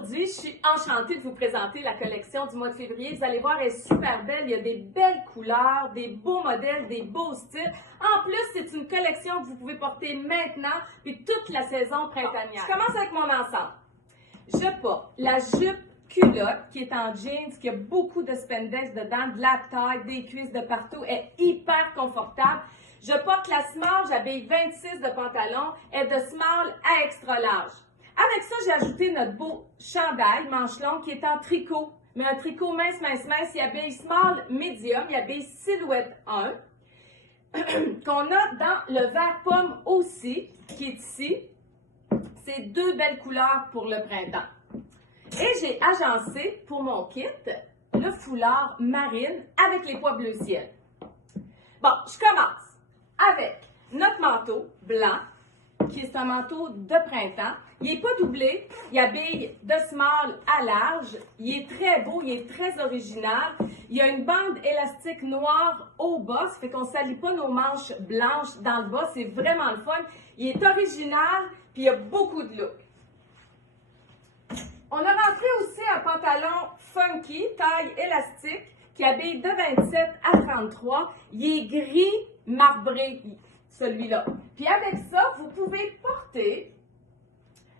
Aujourd'hui, je suis enchantée de vous présenter la collection du mois de février. Vous allez voir, elle est super belle. Il y a des belles couleurs, des beaux modèles, des beaux styles. En plus, c'est une collection que vous pouvez porter maintenant puis toute la saison printanière. Je commence avec mon ensemble. Je porte la jupe culotte qui est en jeans, qui a beaucoup de spandex dedans, de la taille, des cuisses de partout, elle est hyper confortable. Je porte la small, j'habille 26 de pantalon, et de small à extra large. Avec ça, j'ai ajouté notre beau chandail manche longue qui est en tricot, mais un tricot mince. Il habille small, medium, il habille silhouette 1, qu'on a dans le vert pomme aussi, qui est ici. C'est deux belles couleurs pour le printemps. Et j'ai agencé pour mon kit le foulard marine avec les pois bleu ciel. Bon, je commence avec notre manteau blanc, qui est un manteau de printemps. Il n'est pas doublé, il habille de small à large. Il est très beau, il est très original. Il y a une bande élastique noire au bas, ça fait qu'on ne salit pas nos manches blanches dans le bas. C'est vraiment le fun. Il est original, puis il y a beaucoup de look. On a rentré aussi un pantalon funky, taille élastique, qui habille de 27 à 33. Il est gris marbré, celui-là. Puis avec ça, vous pouvez porter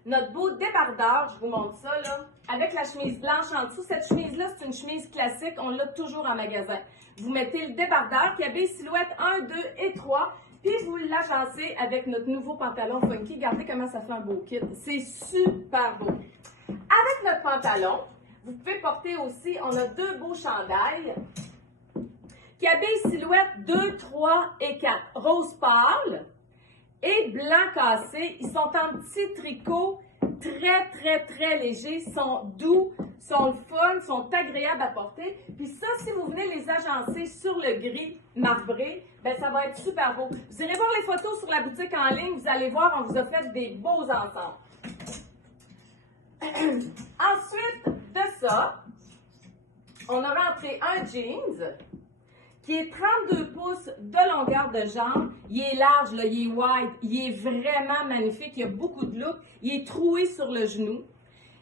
notre beau débardeur, je vous montre ça, là, avec la chemise blanche en dessous. Cette chemise-là, c'est une chemise classique, on l'a toujours en magasin. Vous mettez le débardeur qui habille silhouette 1, 2 et 3, puis vous l'agencez avec notre nouveau pantalon funky. Regardez comment ça fait un beau kit. C'est super beau. Avec notre pantalon, vous pouvez porter aussi, on a deux beaux chandails qui habillent silhouette 2, 3 et 4. Rose pâle et blanc cassé. Ils sont en petit tricot, très légers, sont doux, sont le fun, sont agréables à porter. Puis ça, si vous venez les agencer sur le gris marbré, ben ça va être super beau. Vous irez voir les photos sur la boutique en ligne, vous allez voir, on vous a fait des beaux ensembles. Ensuite de ça, on a rentré un jeans qui est 32 pouces de longueur de jambe. Il est large, là, il est wide, il est vraiment magnifique, il y a beaucoup de look. Il est troué sur le genou.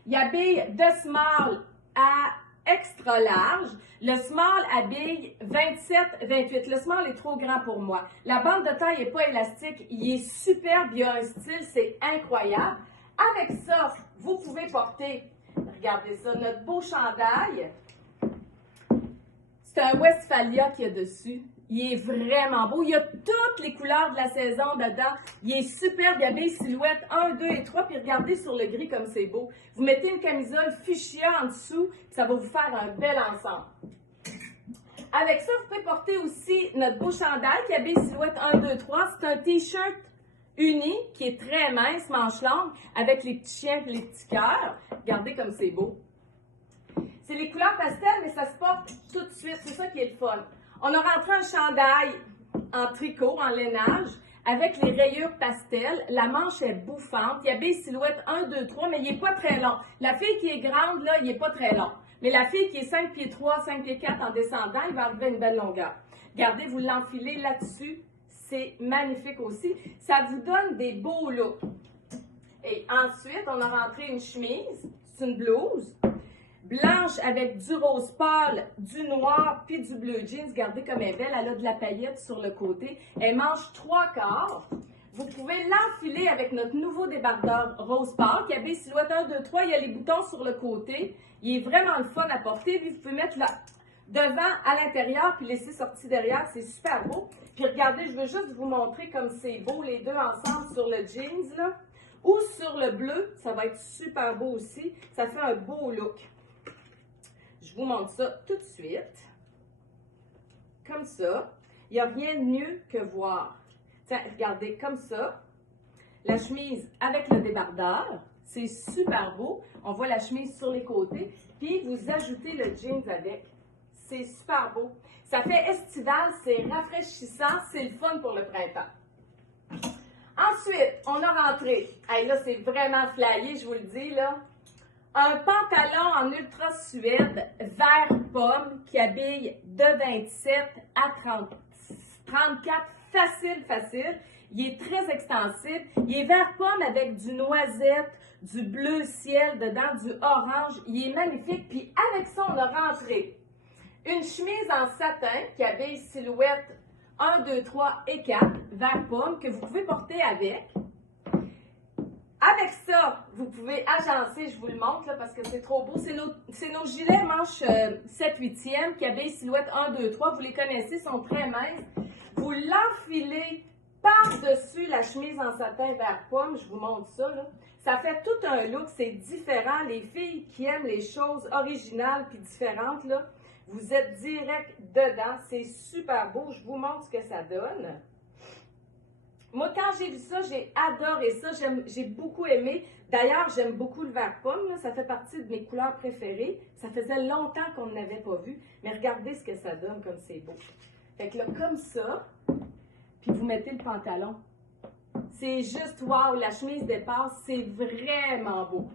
Il habille de small à extra large. Le small habille 27-28. Le small est trop grand pour moi. La bande de taille n'est pas élastique, il est superbe, il a un style, c'est incroyable. Avec ça, vous pouvez porter, regardez ça, notre beau chandail. C'est un Westphalia qu'il y a dessus. Il est vraiment beau. Il y a toutes les couleurs de la saison dedans. Il est superbe. Il habille silhouette 1, 2 et 3. Puis regardez sur le gris comme c'est beau. Vous mettez une camisole fuchsia en dessous. Ça va vous faire un bel ensemble. Avec ça, vous pouvez porter aussi notre beau chandail qui habille silhouette 1, 2, 3. C'est un t-shirt uni qui est très mince, manche longue, avec les petits chiens et les petits cœurs. Regardez comme c'est beau. C'est les couleurs pastel, mais ça se porte tout de suite. C'est ça qui est le fun. On a rentré un chandail en tricot, en lainage, avec les rayures pastel. La manche est bouffante. Il habille silhouette 1, 2, 3, mais il n'est pas très long. La fille qui est grande, là, il n'est pas très long. Mais la fille qui est 5 pieds 3, 5 pieds 4 en descendant, il va arriver à une belle longueur. Regardez, vous l'enfilez là-dessus. C'est magnifique aussi. Ça vous donne des beaux looks. Et ensuite, on a rentré une chemise. C'est une blouse blanche avec du rose pâle, du noir puis du bleu jeans. Regardez comme elle est belle. Elle a de la paillette sur le côté. Elle mange 3/4. Vous pouvez l'enfiler avec notre nouveau débardeur rose pâle qui habille silhouette 1, 2, 3. Il y a les boutons sur le côté. Il est vraiment le fun à porter. Puis vous pouvez mettre devant à l'intérieur puis laisser sortir derrière. C'est super beau. Puis regardez, je veux juste vous montrer comme c'est beau les deux ensemble sur le jeans là. Ou sur le bleu. Ça va être super beau aussi. Ça fait un beau look. Je vous montre ça tout de suite. Comme ça. Il n'y a rien de mieux que voir. Tiens, regardez, comme ça. La chemise avec le débardeur. C'est super beau. On voit la chemise sur les côtés. Puis vous ajoutez le jeans avec. C'est super beau. Ça fait estival, c'est rafraîchissant, c'est le fun pour le printemps. Ensuite, on a rentré. Hey, là, c'est vraiment flyé, je vous le dis, là. Un pantalon en ultra suède vert pomme qui habille de 27 à 34. Facile. Il est très extensible. Il est vert pomme avec du noisette, du bleu ciel dedans, du orange. Il est magnifique. Puis avec ça, on a rentré une chemise en satin qui habille silhouette 1, 2, 3 et 4, vert pomme, que vous pouvez porter avec. Avec ça, vous pouvez agencer, je vous le montre là, parce que c'est trop beau. C'est nos gilets manches 7/8e qui habillent silhouette 1, 2, 3. Vous les connaissez, sont très minces. Vous l'enfilez par-dessus la chemise en satin vert pomme. Je vous montre ça. Là. Ça fait tout un look, c'est différent. Les filles qui aiment les choses originales puis différentes, là, vous êtes direct dedans. C'est super beau. Je vous montre ce que ça donne. Moi, quand j'ai vu ça, j'ai adoré ça. J'ai beaucoup aimé. D'ailleurs, j'aime beaucoup le vert pomme. Là. Ça fait partie de mes couleurs préférées. Ça faisait longtemps qu'on ne l'avait pas vu. Mais regardez ce que ça donne comme c'est beau. Fait que là, comme ça, puis vous mettez le pantalon. C'est juste wow! La chemise dépasse. C'est vraiment beau.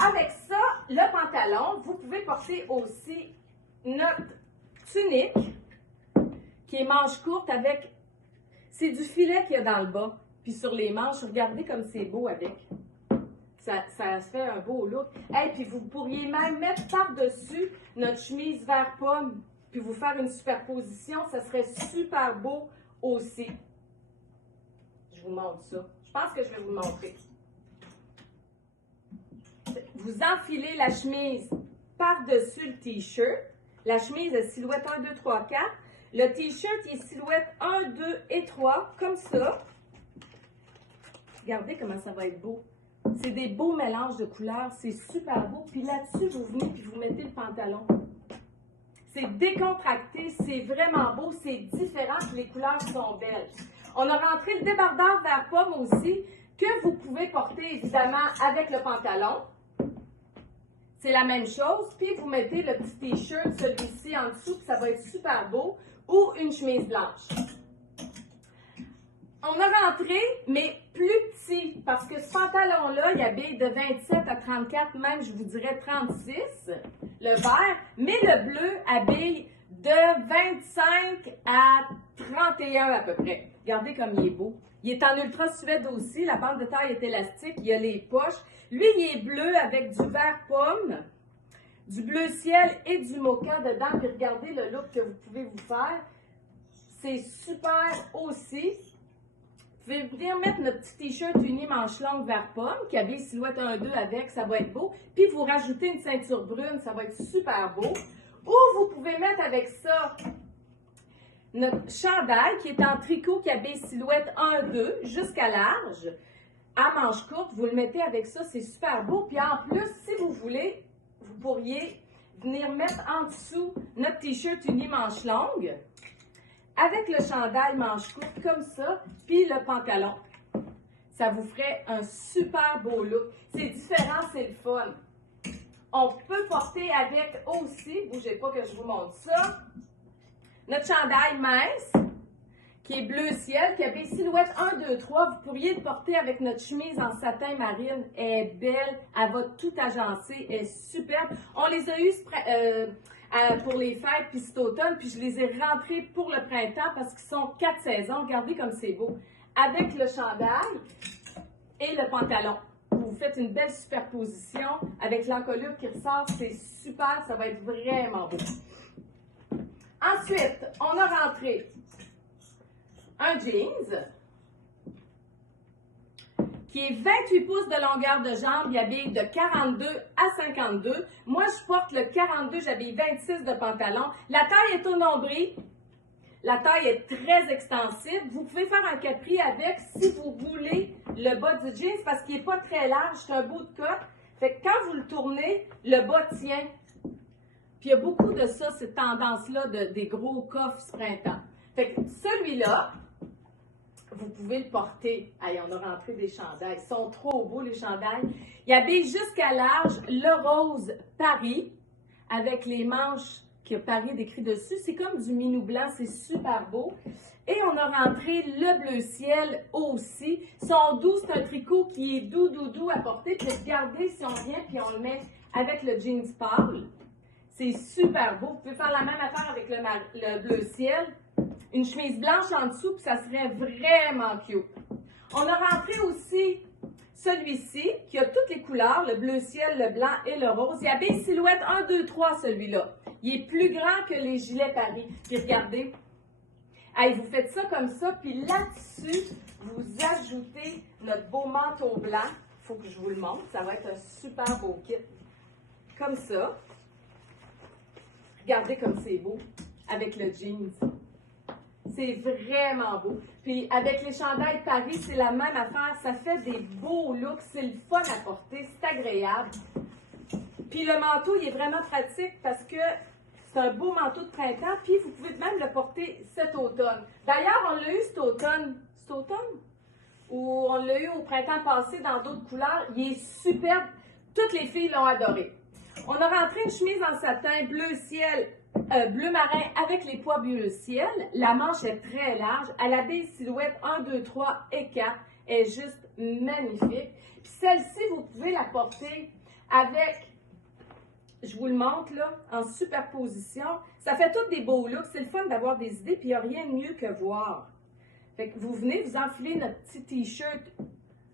Avec ça, le pantalon, vous pouvez porter aussi notre tunique qui est manche courte avec... C'est du filet qu'il y a dans le bas. Puis sur les manches, regardez comme c'est beau avec. Ça se fait un beau look. Et puis vous pourriez même mettre par-dessus notre chemise vert pomme, puis vous faire une superposition. Ça serait super beau aussi. Je vous montre ça. Je pense que je vais vous le montrer. Vous enfilez la chemise par-dessus le t-shirt. La chemise est silhouette 1, 2, 3, 4. Le t-shirt est silhouette 1, 2 et 3, comme ça. Regardez comment ça va être beau. C'est des beaux mélanges de couleurs, c'est super beau. Puis là-dessus, vous venez et vous mettez le pantalon. C'est décontracté, c'est vraiment beau, c'est différent, les couleurs sont belles. On a rentré le débardeur vert pomme aussi, que vous pouvez porter évidemment avec le pantalon. C'est la même chose, puis vous mettez le petit t-shirt, celui-ci en dessous, puis ça va être super beau. Ou une chemise blanche. On a rentré, mais plus petit, parce que ce pantalon-là, il habille de 27 à 34, même je vous dirais 36, le vert, mais le bleu habille de 25 à 31 à peu près. Regardez comme il est beau. Il est en ultra suède aussi, la bande de taille est élastique, il y a les poches. Lui, il est bleu avec du vert pomme, du bleu ciel et du mocha dedans. Puis regardez le look que vous pouvez vous faire. C'est super aussi. Vous pouvez venir mettre notre petit t-shirt uni manche longue vert pomme qui habille silhouette 1, 2 avec, ça va être beau. Puis vous rajoutez une ceinture brune, ça va être super beau. Ou vous pouvez mettre avec ça notre chandail qui est en tricot qui habille silhouette 1, 2 jusqu'à large. À manche courte, vous le mettez avec ça, c'est super beau. Puis en plus, si vous voulez, vous pourriez venir mettre en dessous notre t-shirt uni manche longue avec le chandail manche courte comme ça, puis le pantalon. Ça vous ferait un super beau look. C'est différent, c'est le fun. On peut porter avec aussi, bougez pas que je vous montre ça, notre chandail mince, qui est bleu ciel, qui habille silhouette 1, 2, 3. Vous pourriez le porter avec notre chemise en satin marine. Elle est belle, elle va tout agencer, elle est superbe. On les a eu pour les fêtes, puis cet automne, puis je les ai rentrés pour le printemps parce qu'ils sont 4 saisons. Regardez comme c'est beau. Avec le chandail et le pantalon. Vous faites une belle superposition avec l'encolure qui ressort. C'est super, ça va être vraiment beau. Ensuite, on a rentré un jeans qui est 28 pouces de longueur de jambe, il habille de 42 à 52. Moi, je porte le 42, j'habille 26 de pantalon. La taille est au nombril. La taille est très extensible. Vous pouvez faire un capri avec si vous voulez le bas du jeans parce qu'il n'est pas très large, c'est un bout de cotte. Fait que quand vous le tournez, le bas tient. Puis il y a beaucoup de ça, cette tendance-là des gros coffres ce printemps. Fait que celui-là, vous pouvez le porter. Allez, on a rentré des chandails. Ils sont trop beaux, les chandails. Il habille jusqu'à large le rose Paris avec les manches qui a Paris décrit dessus. C'est comme du minou blanc, c'est super beau. Et on a rentré le bleu ciel aussi. Son doux, c'est un tricot qui est doux, doux, doux à porter. Puis regardez, si on vient, puis on le met avec le jeans pâle. C'est super beau. Vous pouvez faire la même affaire avec le bleu ciel. une chemise blanche en dessous, puis ça serait vraiment cute. On a rentré aussi celui-ci, qui a toutes les couleurs, le bleu ciel, le blanc et le rose. Il habille silhouette 1, 2, 3, celui-là. Il est plus grand que les gilets Paris. Puis regardez, hey, vous faites ça comme ça, puis là-dessus, vous ajoutez notre beau manteau blanc. Il faut que je vous le montre, ça va être un super beau kit. Comme ça. Regardez comme c'est beau, avec le jeans. C'est vraiment beau. Puis avec les chandails de Paris, c'est la même affaire. Ça fait des beaux looks. C'est le fun à porter. C'est agréable. Puis le manteau, il est vraiment pratique parce que c'est un beau manteau de printemps. Puis vous pouvez même le porter cet automne. D'ailleurs, on l'a eu cet automne. Cet automne? Ou on l'a eu au printemps passé dans d'autres couleurs. Il est superbe. Toutes les filles l'ont adoré. On a rentré une chemise en satin bleu ciel, bleu marin avec les pois bleu ciel. La manche est très large. Elle habille silhouette 1, 2, 3 et 4. Elle est juste magnifique. Puis celle-ci, vous pouvez la porter avec, je vous le montre là, en superposition. Ça fait tous des beaux looks. C'est le fun d'avoir des idées, puis il n'y a rien de mieux que voir. Fait que vous venez, vous enfilez notre petit t-shirt,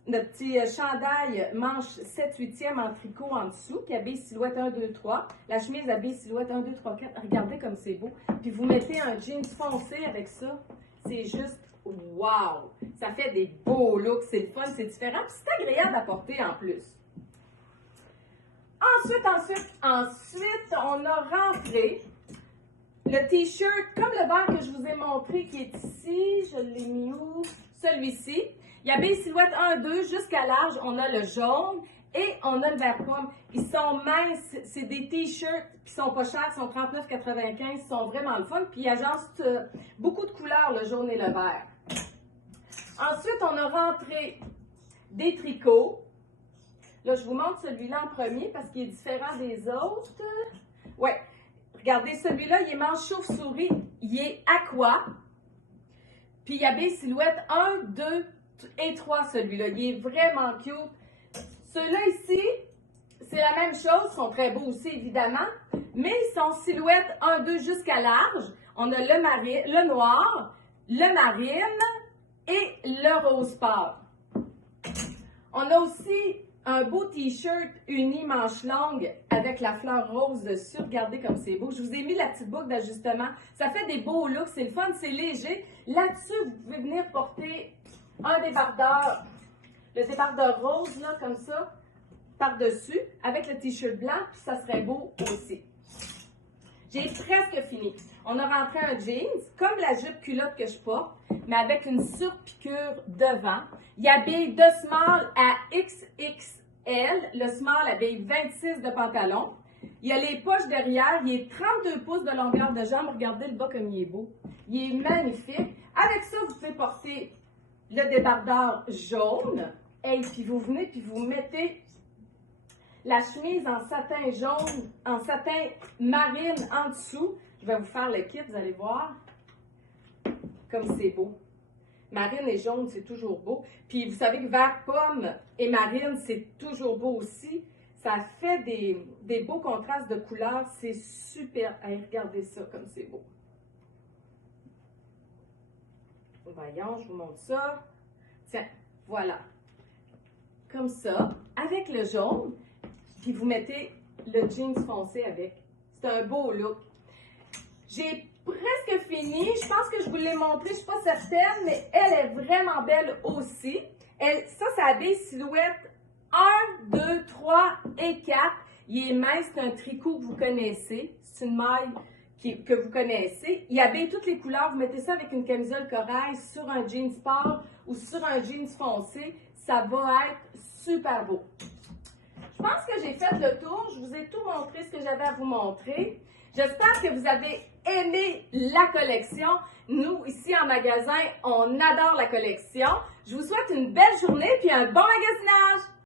notre petit chandail manche 7/8e en tricot en dessous, qui habille silhouette 1, 2, 3. La chemise habille silhouette 1, 2, 3, 4. Regardez comme c'est beau. Puis vous mettez un jeans foncé avec ça. C'est juste wow! Ça fait des beaux looks, c'est le fun, c'est différent. Puis c'est agréable à porter en plus. Ensuite, on a rentré le t-shirt, comme le vert que je vous ai montré, qui est ici. Je l'ai mis où? Celui-ci. Il habille silhouette 1, 2 jusqu'à large. On a le jaune et on a le vert pomme. Ils sont minces. C'est des t-shirts, puis ils sont pas chers. Ils sont 39,95. Ils sont vraiment le fun. Puis ils agencent beaucoup de couleurs, le jaune et le vert. Ensuite, on a rentré des tricots. Là, je vous montre celui-là en premier parce qu'il est différent des autres. Ouais. Regardez, celui-là, il est manche chauve-souris. Il est aqua. Puis il habille silhouette 1, 2 et 3, celui-là. Il est vraiment cute. Ceux-là ici, c'est la même chose. Ils sont très beaux aussi, évidemment. Mais ils sont silhouette 1, 2 jusqu'à large. On a le noir, le marine et le rose pâle. On a aussi un beau t-shirt uni manche longue avec la fleur rose dessus. Regardez comme c'est beau. Je vous ai mis la petite boucle d'ajustement. Ça fait des beaux looks. C'est le fun, c'est léger. Là-dessus, vous pouvez venir porter un débardeur. Le débardeur rose, là, comme ça, par-dessus, avec le t-shirt blanc, puis ça serait beau aussi. J'ai presque fini. On a rentré un jeans, comme la jupe culotte que je porte, mais avec une surpiqûre devant. Il habille de small à XXL. Le small habille 26 de pantalon. Il y a les poches derrière. Il est 32 pouces de longueur de jambe. Regardez le bas comme il est beau. Il est magnifique. Avec ça, vous pouvez porter le débardeur jaune. Et puis vous venez, puis vous mettez la chemise en satin jaune, en satin marine en dessous. Je vais vous faire le kit, vous allez voir. Comme c'est beau. Marine et jaune, c'est toujours beau. Puis vous savez que vert pomme et marine, c'est toujours beau aussi. Ça fait des beaux contrastes de couleurs. C'est super. Hey, regardez ça, comme c'est beau. Voyons, je vous montre ça. Tiens, voilà. Comme ça, avec le jaune. Puis vous mettez le jeans foncé avec. C'est un beau look. J'ai presque fini. Je pense que je vous l'ai montré. Je ne suis pas certaine, mais elle est vraiment belle aussi. Ça habille silhouette 1, 2, 3 et 4. Il est mince, c'est un tricot que vous connaissez. C'est une maille que vous connaissez. Il habille toutes les couleurs. Vous mettez ça avec une camisole corail sur un jeans pâle ou sur un jeans foncé. Ça va être super beau. Je pense que j'ai fait le tour. Je vous ai tout montré ce que j'avais à vous montrer. J'espère que vous avez aimé la collection. Nous, ici en magasin, on adore la collection. Je vous souhaite une belle journée et un bon magasinage!